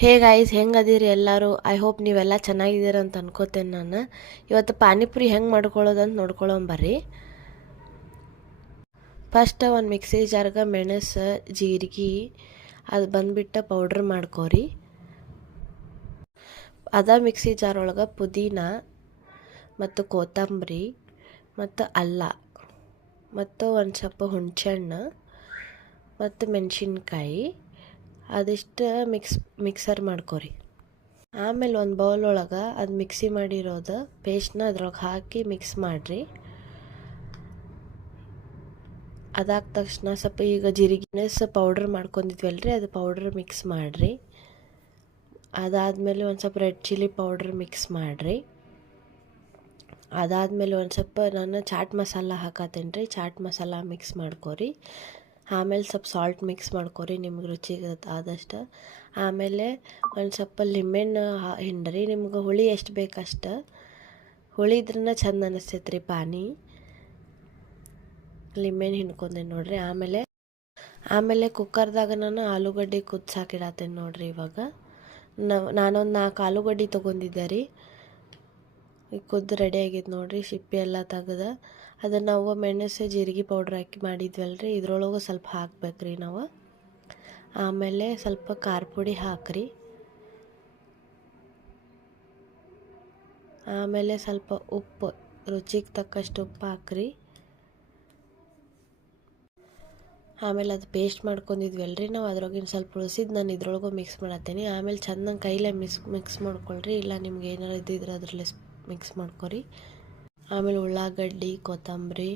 Hey guys ಹೆಂಗೆ ಎಲ್ಲರೂ? I hope ನೀವೆಲ್ಲ ಚೆನ್ನಾಗಿದ್ದೀರ ಅಂತ ಅನ್ಕೋತೇನೆ ನಾನು. ಇವತ್ತು ಪಾನಿಪುರಿ ಹೆಂಗೆ ಮಾಡ್ಕೊಳ್ಳೋದಂತ ನೋಡ್ಕೊಳ್ಳೋಂಬರ್ರಿ ಫಸ್ಟ್ ಒಂದು ಮಿಕ್ಸಿ ಜಾರ್ಗೆ ಮೆಣಸು, ಜೀರಿಗೆ, ಅದು ಬಂದುಬಿಟ್ಟು ಪೌಡ್ರ್ ಮಾಡ್ಕೋರಿ. ಅದ ಮಿಕ್ಸಿ ಜಾರ್ ಒಳಗೆ ಪುದೀನ ಮತ್ತು ಕೊತ್ತಂಬರಿ ಮತ್ತು ಅಲ್ಲ ಮತ್ತು ಒಂದು ಸ್ವಲ್ಪ ಹುಣಸೆಹಣ್ಣು ಮತ್ತು ಮೆಣಸಿನ್ಕಾಯಿ. ಅದಿಷ್ಟು ಮಿಕ್ಸ್ ಮಿಕ್ಸರ್ ಮಾಡ್ಕೊರಿ. ಆಮೇಲೆ ಒಂದು ಬೌಲ್ ಒಳಗೆ ಅದು ಮಿಕ್ಸಿ ಮಾಡಿರೋದು ಪೇಸ್ಟ್ನ ಅದ್ರೊಳಗೆ ಹಾಕಿ ಮಿಕ್ಸ್ ಮಾಡಿರಿ. ಅದಾದ ತಕ್ಷಣ ಸ್ವಲ್ಪ ಈಗ ಜೀರಿಗೆ ಪೌಡ್ರ್ ಮಾಡ್ಕೊಂಡಿದ್ವಲ್ಲ ರೀ ಅದು ಪೌಡ್ರ್ ಮಿಕ್ಸ್ ಮಾಡಿರಿ. ಅದಾದಮೇಲೆ ಒಂದು ಸ್ವಲ್ಪ ರೆಡ್ ಚಿಲ್ಲಿ ಪೌಡ್ರ್ ಮಿಕ್ಸ್ ಮಾಡಿರಿ. ಅದಾದಮೇಲೆ ಒಂದು ಸ್ವಲ್ಪ ನಾನು ಚಾಟ್ ಮಸಾಲ ಹಾಕತ್ತೇನೆ ರೀ ಚಾಟ್ ಮಸಾಲ ಮಿಕ್ಸ್ ಮಾಡ್ಕೊರಿ. ಆಮೇಲೆ ಸ್ವಲ್ಪ ಸಾಲ್ಟ್ ಮಿಕ್ಸ್ ಮಾಡ್ಕೊರಿ, ನಿಮ್ಗೆ ರುಚಿಗೆ ಆದಷ್ಟು. ಆಮೇಲೆ ಒಂದು ಸ್ವಲ್ಪ ಲಿಂಬೆಹಣ್ಣು ಹಿಂಡ್ರಿ ನಿಮ್ಗೆ ಹುಳಿ ಎಷ್ಟು ಬೇಕಷ್ಟು? ಹುಳಿ ಇದ್ರನ್ನ ಚಂದ ಅನಿಸ್ತೈತೆ ರೀ ಪಾನಿ. ಲಿಂಬೆಹಣ್ಣು ಹಿಂಡ್ಕೊಂಡೆ ನೋಡ್ರಿ, ಆಮೇಲೆ ಆಮೇಲೆ ಕುಕ್ಕರ್ದಾಗ ನಾನು ಆಲೂಗಡ್ಡೆ ಕುದಿಸಾಕಿಡತ್ತೇನೆ ನೋಡ್ರಿ ಇವಾಗ. ನಾನೊಂದು ನಾಲ್ಕು ಆಲೂಗಡ್ಡೆ ತೊಗೊಂಡಿದ್ದೆ ರೀ. ಈಗ ಕುದ್ದು ರೆಡಿ ಆಗಿದೆ ನೋಡಿರಿ, ಸಿಪ್ಪೆ ಎಲ್ಲ ತೆಗೆದು. ಅದನ್ನು ನಾವು ಮೆಣಸು, ಜೀರಿಗೆ ಪೌಡ್ರ್ ಹಾಕಿ ಮಾಡಿದ್ವಲ್ರಿ. ಇದ್ರೊಳಗೆ ಸ್ವಲ್ಪ ಹಾಕ್ಬೇಕ್ರಿ ನಾವು. ಆಮೇಲೆ ಸ್ವಲ್ಪ ಖಾರ ಪುಡಿ ಹಾಕ್ರಿ. ಆಮೇಲೆ ಸ್ವಲ್ಪ ಉಪ್ಪು, ರುಚಿಗೆ ತಕ್ಕಷ್ಟು ಉಪ್ಪು ಹಾಕ್ರಿ. ಆಮೇಲೆ ಅದು ಪೇಸ್ಟ್ ಮಾಡ್ಕೊಂಡಿದ್ವಲ್ರಿ. ನಾವು ಅದ್ರೊಳಗಿನ ಸ್ವಲ್ಪ ಉಳಿಸಿದ್ದು ನಾನು ಇದ್ರೊಳಗೂ ಮಿಕ್ಸ್ ಮಾಡತ್ತೀನಿ. ಆಮೇಲೆ ಚೆನ್ನಾಗಿ ಕೈಲೇ ಮಿಕ್ಸ್ ಮಿಕ್ಸ್ ಮಾಡ್ಕೊಳ್ರಿ. ಇಲ್ಲ ನಿಮ್ಗೆ ಏನಾರು ಇದ್ದಿದ್ರೆ ಅದರಲ್ಲೇ ಮಿಕ್ಸ್ ಮಾಡ್ಕೊರಿ. ಆಮೇಲೆ ಉಳ್ಳಾಗಡ್ಡಿ, ಕೊತ್ತಂಬರಿ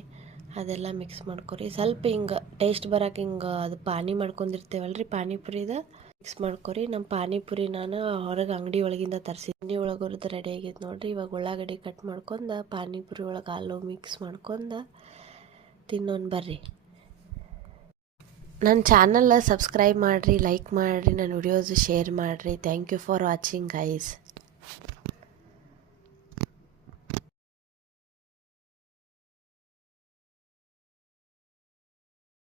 ಅದೆಲ್ಲ ಮಿಕ್ಸ್ ಮಾಡ್ಕೊರಿ. ಸ್ವಲ್ಪ ಹಿಂಗೆ ಟೇಸ್ಟ್ ಬರೋಕೆ ಹಿಂಗೆ ಅದು ಪಾನಿ ಮಾಡ್ಕೊಂಡಿರ್ತೇವಲ್ರಿ ಪಾನಿಪುರಿದ. ಮಿಕ್ಸ್ ಮಾಡ್ಕೊರಿ. ನಮ್ಮ ಪಾನಿಪುರಿ ನಾನು ಹೊರಗೆ ಅಂಗಡಿ ಒಳಗಿಂದ ತರಿಸಿ ಅಂಗಡಿ ಒಳಗೆ ರೆಡಿ ಆಗೈತೆ ನೋಡಿರಿ. ಇವಾಗ ಉಳ್ಳಾಗಡ್ಡಿ ಕಟ್ ಮಾಡ್ಕೊಂಡು, ಪಾನಿಪುರಿ ಒಳಗೆ ಹಾಲು ಮಿಕ್ಸ್ ಮಾಡ್ಕೊಂಡು ತಿನ್ನೋಣ ಬರ್ರಿ. ನನ್ನ ಚಾನಲ್ ಸಬ್ಸ್ಕ್ರೈಬ್ ಮಾಡಿರಿ ಲೈಕ್ ಮಾಡಿರಿ ನನ್ನ ವಿಡಿಯೋಸ್ ಶೇರ್ ಮಾಡಿರಿ. Thank you for watching guys